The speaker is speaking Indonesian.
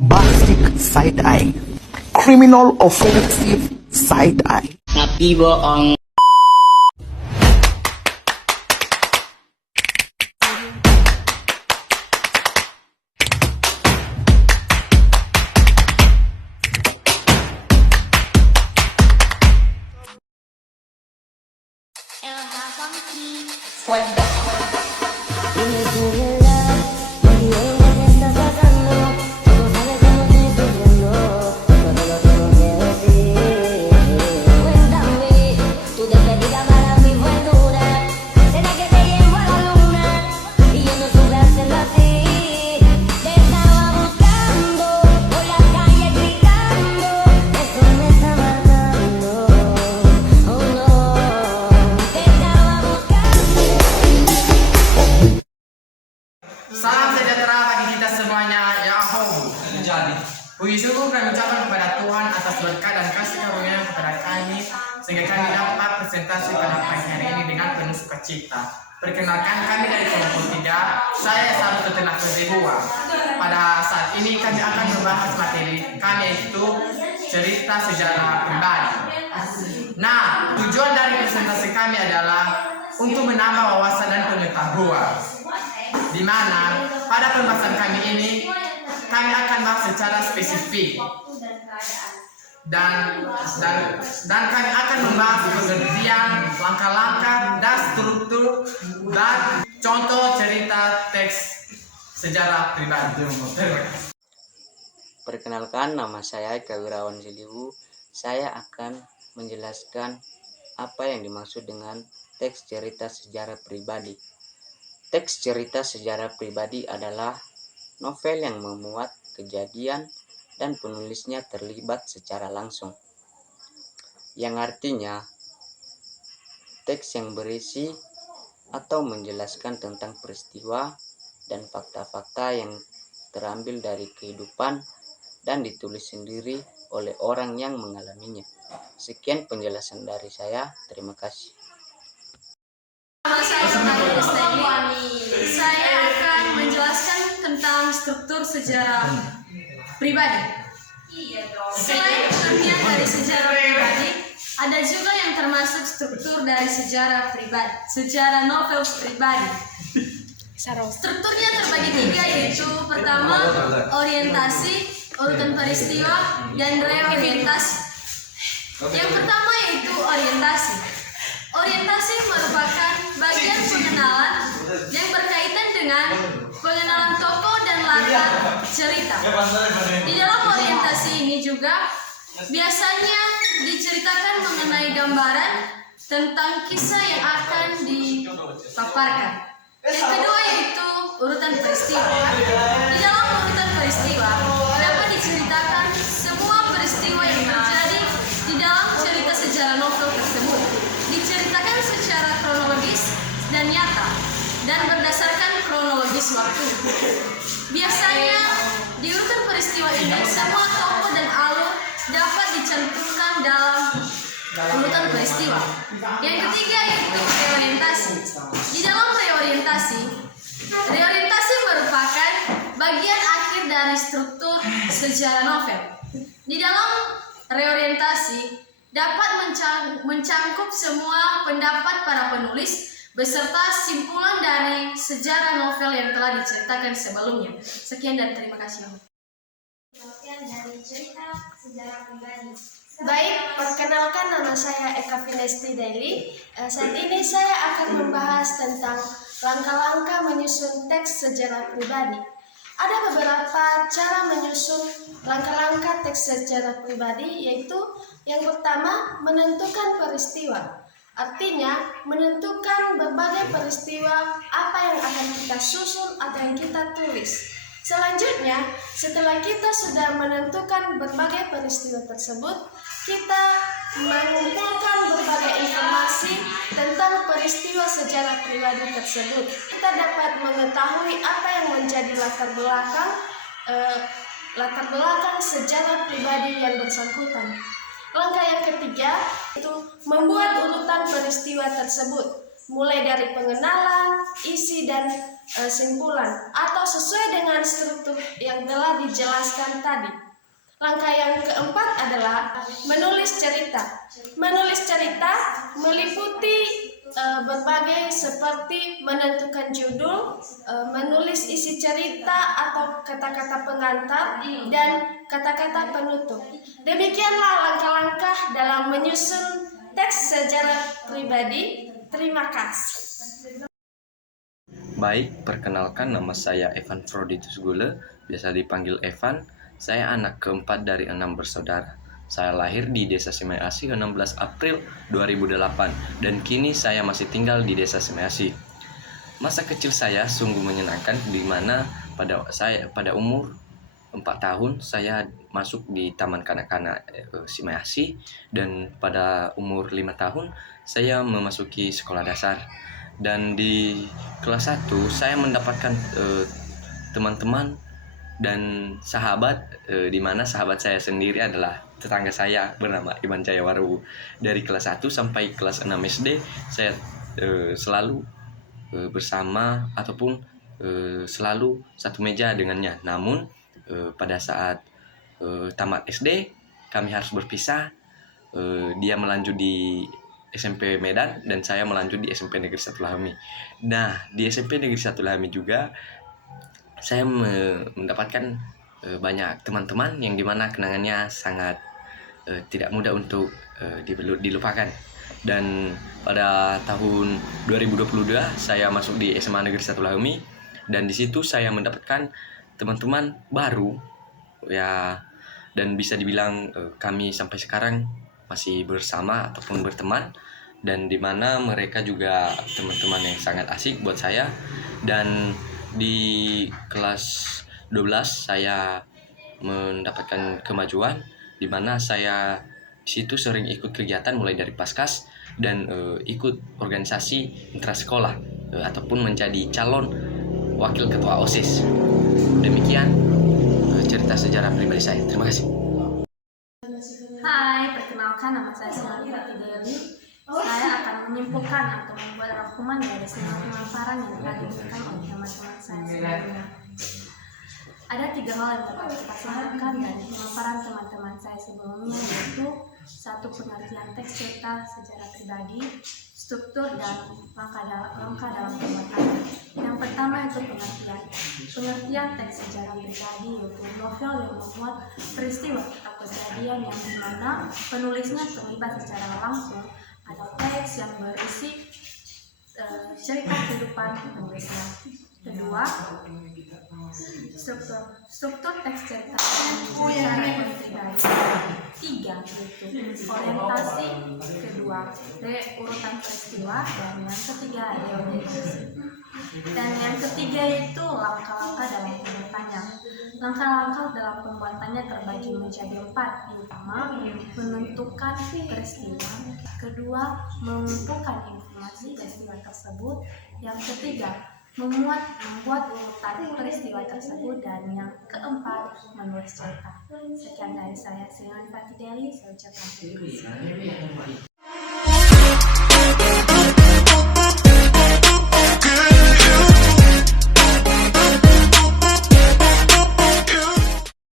bombastic side-eye, criminal offensive side-eye. Tapi bohong. Salam sejahtera bagi kita semuanya, Yahoo. Puji syukur kami ucapkan kepada Tuhan atas berkat dan kasih karunia kepada kami sehingga kami dapat presentasi pada pagi hari ini dengan penuh sukacita. Perkenalkan, kami dari kelompok 3, saya Saru Tetenak Kezebua. Pada saat ini kami akan membahas materi kami yaitu cerita sejarah pribadi. Nah, tujuan dari presentasi kami adalah untuk menambah wawasan dan pengetahuan, di mana pada pembahasan kami ini kami akan bahas secara spesifik dan kami akan membahas pengertian, langkah-langkah dan struktur dan contoh cerita teks sejarah pribadi. Perkenalkan, nama saya Eka Wirawan Siliwu. Saya akan menjelaskan apa yang dimaksud dengan teks cerita sejarah pribadi. Teks cerita sejarah pribadi adalah novel yang memuat kejadian dan penulisnya terlibat secara langsung. Yang artinya, teks yang berisi atau menjelaskan tentang peristiwa dan fakta-fakta yang terambil dari kehidupan dan ditulis sendiri oleh orang yang mengalaminya. Sekian penjelasan dari saya. Terima kasih. Saya akan menjelaskan tentang struktur sejarah pribadi. Selain pengertian dari sejarah pribadi, ada juga yang termasuk struktur dari sejarah pribadi, sejarah novel pribadi. Strukturnya terbagi 3, yaitu pertama orientasi, urutan peristiwa, dan reorientasi. Yang pertama yaitu orientasi. Orientasi merupakan bagian pengenalan yang berkaitan dengan pengenalan tokoh dan latar cerita. Di dalam orientasi ini juga biasanya diceritakan mengenai gambaran tentang kisah yang akan dipaparkan. Yang kedua yaitu urutan peristiwa. Di dalam urutan peristiwa dapat diceritakan semua peristiwa yang terjadi di dalam cerita sejarah novel tersebut. Diceritakan secara kronologis dan nyata dan berdasarkan kronologis waktu. Biasanya di urutan peristiwa ini semua tokoh dan alur dapat dicantumkan dalam urutan peristiwa. Yang ketiga yaitu reorientasi. Di dalam reorientasi merupakan bagian akhir dari struktur sejarah novel. Di dalam reorientasi dapat mencangkup semua pendapat para penulis beserta simpulan dari sejarah novel yang telah diceritakan sebelumnya. Sekian dan terima kasih. Dari cerita sejarah pribadi. Baik, perkenalkan nama saya Eka Finesti Daily. Saat ini saya akan membahas tentang langkah-langkah menyusun teks sejarah pribadi. Ada beberapa cara menyusun langkah-langkah teks sejarah pribadi, yaitu yang pertama, menentukan peristiwa. Artinya, menentukan berbagai peristiwa apa yang akan kita susun atau yang kita tulis. Selanjutnya, setelah kita sudah menentukan berbagai peristiwa tersebut, kita mengumpulkan berbagai informasi tentang peristiwa sejarah pribadi tersebut. Kita dapat mengetahui apa yang menjadi latar belakang sejarah pribadi yang bersangkutan. Langkah yang ketiga itu membuat urutan peristiwa tersebut. mulai dari pengenalan, isi, dan simpulan, atau sesuai dengan struktur yang telah dijelaskan tadi. Langkah yang keempat adalah menulis cerita. Menulis cerita meliputi berbagai seperti menentukan judul, menulis isi cerita atau kata-kata pengantar, dan kata-kata penutup. Demikianlah langkah-langkah dalam menyusun teks sejarah pribadi. Terima kasih. Baik, perkenalkan nama saya Evan Froditus Gule, biasa dipanggil Evan. Saya anak keempat dari 6 bersaudara. Saya lahir di Desa Semayasi 16 April 2008 dan kini saya masih tinggal di Desa Semayasi. Masa kecil saya sungguh menyenangkan, di mana pada umur 4 tahun saya masuk di Taman Kanak-kanak Semayasi, dan pada umur 5 tahun saya memasuki sekolah dasar. Dan di kelas 1 saya mendapatkan teman-teman dan sahabat, di mana sahabat saya sendiri adalah tetangga saya bernama Iman Jayawaru. Dari kelas 1 sampai kelas 6 SD saya selalu bersama ataupun selalu satu meja dengannya. Namun pada saat tamat SD kami harus berpisah. Dia melanjut di SMP Medan dan saya melanjut di SMP Negeri 1 Lahami. Nah, di SMP Negeri 1 Lahami juga saya mendapatkan banyak teman-teman yang dimana kenangannya sangat tidak mudah untuk dilupakan. Dan pada tahun 2022 saya masuk di SMA Negeri 1 Lahami, dan di situ saya mendapatkan teman-teman baru ya, dan bisa dibilang kami sampai sekarang masih bersama ataupun berteman, dan dimana mereka juga teman-teman yang sangat asik buat saya. Dan di kelas 12 saya mendapatkan kemajuan, dimana saya di situ sering ikut kegiatan mulai dari Paskas dan ikut organisasi intrasekolah ataupun menjadi calon wakil ketua OSIS. Demikian cerita sejarah pribadi saya. Terima kasih. Hai, perkenalkan nama saya Sinali Fatideli. Saya akan menyimpulkan atau membuat rangkuman dari semua pemaparan yang telah diberikan oleh teman-teman saya sebelumnya. Ada 3 hal yang dapat kita sampaikan dari pemaparan teman-teman saya sebelumnya, yaitu 1. Pengertian teks cerita sejarah pribadi, struktur, dan langkah dalam pembuatannya. Yang pertama itu pengertian teks sejarah pribadi, yaitu novel yang memuat peristiwa atau kejadian yang dimana penulisnya terlibat secara langsung. Ada teks yang berisi cerita kehidupan penulisnya. Kedua, struktur teks cerita sejarah pribadi. 3 yaitu orientasi. Kedua, urutan peristiwa, dan yang ketiga definisi. Dan yang ketiga itu langkah-langkah dalam pembuatannya. Langkah-langkah dalam pembuatannya terbagi menjadi 4. Yang pertama, menentukan peristiwa. Kedua, mengumpulkan informasi peristiwa tersebut. Yang ketiga, membuat urutan peristiwa tersebut. Dan yang keempat, menulis cerita. Sekian dari saya, Sinali Fatideli. Saya ucapkan terima kasih.